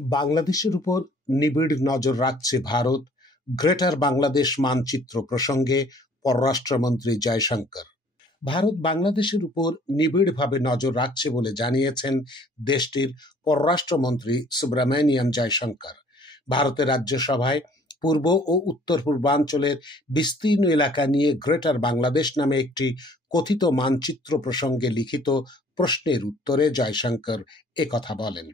বাংলাদেশের উপর নিবিড় নজর রাখছে ভারত, গ্রেটার বাংলাদেশ মানচিত্র প্রসঙ্গে পররাষ্ট্রমন্ত্রী জয়শঙ্কর। ভারত বাংলাদেশের উপর নিবিড়ভাবে নজর রাখছে বলে জানিয়েছেন দেশটির পররাষ্ট্রমন্ত্রী সুব্রমণিয়াম জয়শঙ্কর। ভারতের রাজ্যসভায় পূর্ব ও উত্তর পূর্বাঞ্চলের বিস্তীর্ণ এলাকা নিয়ে গ্রেটার বাংলাদেশ নামে একটি কথিত মানচিত্র প্রসঙ্গে লিখিত প্রশ্নের উত্তরে জয়শঙ্কর একথা বলেন।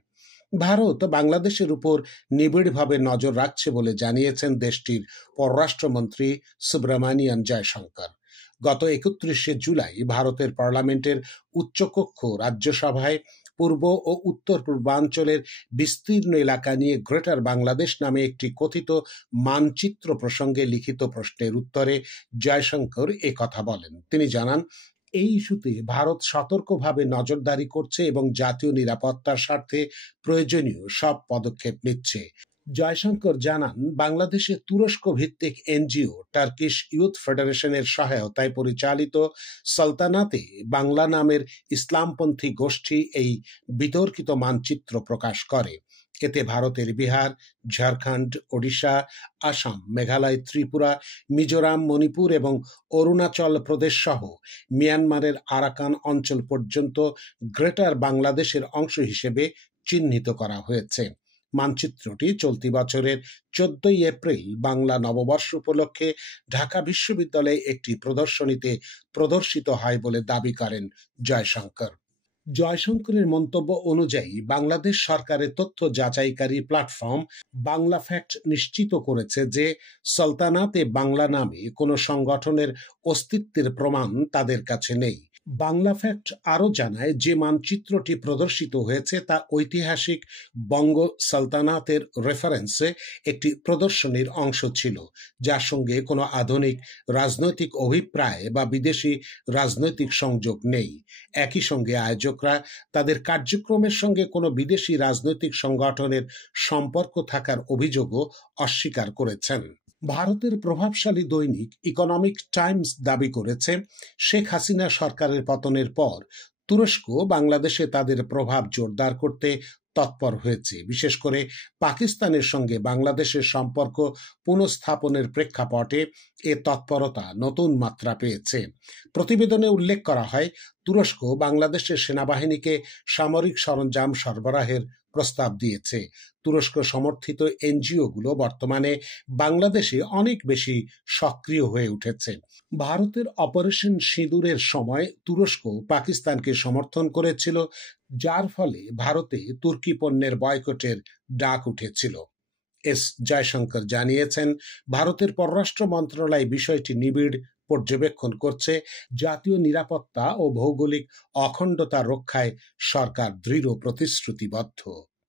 ভারত বাংলাদেশের উপর নিবিড়ভাবে নজর রাখছে বলে জানিয়েছেন দেশটির পররাষ্ট্রমন্ত্রী সুব্রমণিয়াম জয়শঙ্কর। গত 31শে জুলাই ভারতের পার্লামেন্টের উচ্চকক্ষ রাজ্যসভায় পূর্ব ও উত্তর পূর্বাঞ্চলের বিস্তীর্ণ এলাকা নিয়ে গ্রেটার বাংলাদেশ নামে একটি কথিত মানচিত্র প্রসঙ্গে লিখিত প্রশ্নের উত্তরে জয়শঙ্কর একথা বলেন। তিনি জানান, এই ইস্যুতে ভারত সতর্কভাবে নজরদারি করছে এবং জাতীয় নিরাপত্তার স্বার্থে প্রয়োজনীয় সব পদক্ষেপ নিচ্ছে। জয়শঙ্কর জানান, বাংলাদেশে তুরস্ক ভিত্তিক এনজিও টার্কিশ ইউথ ফেডারেশনের সহায়তায় পরিচালিত সালতানাতে বাংলা নামের ইসলামপন্থী গোষ্ঠী এই বিতর্কিত মানচিত্র প্রকাশ করে। এতে ভারতের বিহার, ঝাড়খণ্ড, ওড়িশা, আসাম, মেঘালয়, ত্রিপুরা, মিজোরাম, মণিপুর এবং অরুণাচল প্রদেশ সহ মিয়ানমারের আরাকান অঞ্চল পর্যন্ত গ্রেটার বাংলাদেশের অংশ হিসেবে চিহ্নিত করা হয়েছে। মানচিত্রটি চলতি বছরের 14ই এপ্রিল বাংলা নববর্ষ উপলক্ষে ঢাকা বিশ্ববিদ্যালয়ে একটি প্রদর্শনীতে প্রদর্শিত হয় বলে দাবি করেন জয়শঙ্কর। জয়শঙ্করের মন্তব্য অনুযায়ী বাংলাদেশ সরকারের তথ্য যাচাইকারী প্ল্যাটফর্ম বাংলা ফ্যাক্ট নিশ্চিত করেছে যে সালতানাতে বাংলা নামে কোনো সংগঠনের অস্তিত্বের প্রমাণ তাদের কাছে নেই। বাংলা ফ্যাক্ট আরও জানায়, যে মানচিত্রটি প্রদর্শিত হয়েছে তা ঐতিহাসিক বঙ্গ সালতানাতের রেফারেন্সে একটি প্রদর্শনীর অংশ ছিল, যার সঙ্গে কোনো আধুনিক রাজনৈতিক অভিপ্রায় বা বিদেশি রাজনৈতিক সংযোগ নেই। একই সঙ্গে আয়োজকরা তাদের কার্যক্রমের সঙ্গে কোনো বিদেশি রাজনৈতিক সংগঠনের সম্পর্ক থাকার অভিযোগও অস্বীকার করেছেন। ভারতের প্রভাবশালী দৈনিক ইকোনমিক টাইমস দাবি করেছে, শেখ হাসিনা সরকারের পতনের পর তুরস্ক বাংলাদেশে তাদের প্রভাব জোরদার করতে তৎপর হয়েছে। বিশেষ করে পাকিস্তানের সঙ্গে বাংলাদেশের সম্পর্ক পুনঃস্থাপনের প্রেক্ষাপটে এ তৎপরতা নতুন মাত্রা পেয়েছে। প্রতিবেদনে উল্লেখ করা হয়, তুরস্ক বাংলাদেশের সেনাবাহিনীকে সামরিক সরঞ্জাম সরবরাহের প্রস্তাব দিয়েছে। তুরস্ক সমর্থিত এনজিওগুলো বর্তমানে বাংলাদেশে অনেক বেশি সক্রিয় হয়ে উঠেছে। ভারতের অপারেশন সিঁদুরের সময় তুরস্ক পাকিস্তানকে সমর্থন করেছিল, যার ফলে ভারতে তুর্কি পণ্যের বয়কটের ডাক উঠেছিল। এস জয়শঙ্কর জানিয়েছেন, ভারতের পররাষ্ট্র মন্ত্রণালয় বিষয়টি নিবিড় পর্যবেক্ষণ করছে। জাতীয় নিরাপত্তা ও ভৌগোলিক অখণ্ডতা রক্ষায় সরকার দৃঢ় প্রতিশ্রুতিবদ্ধ।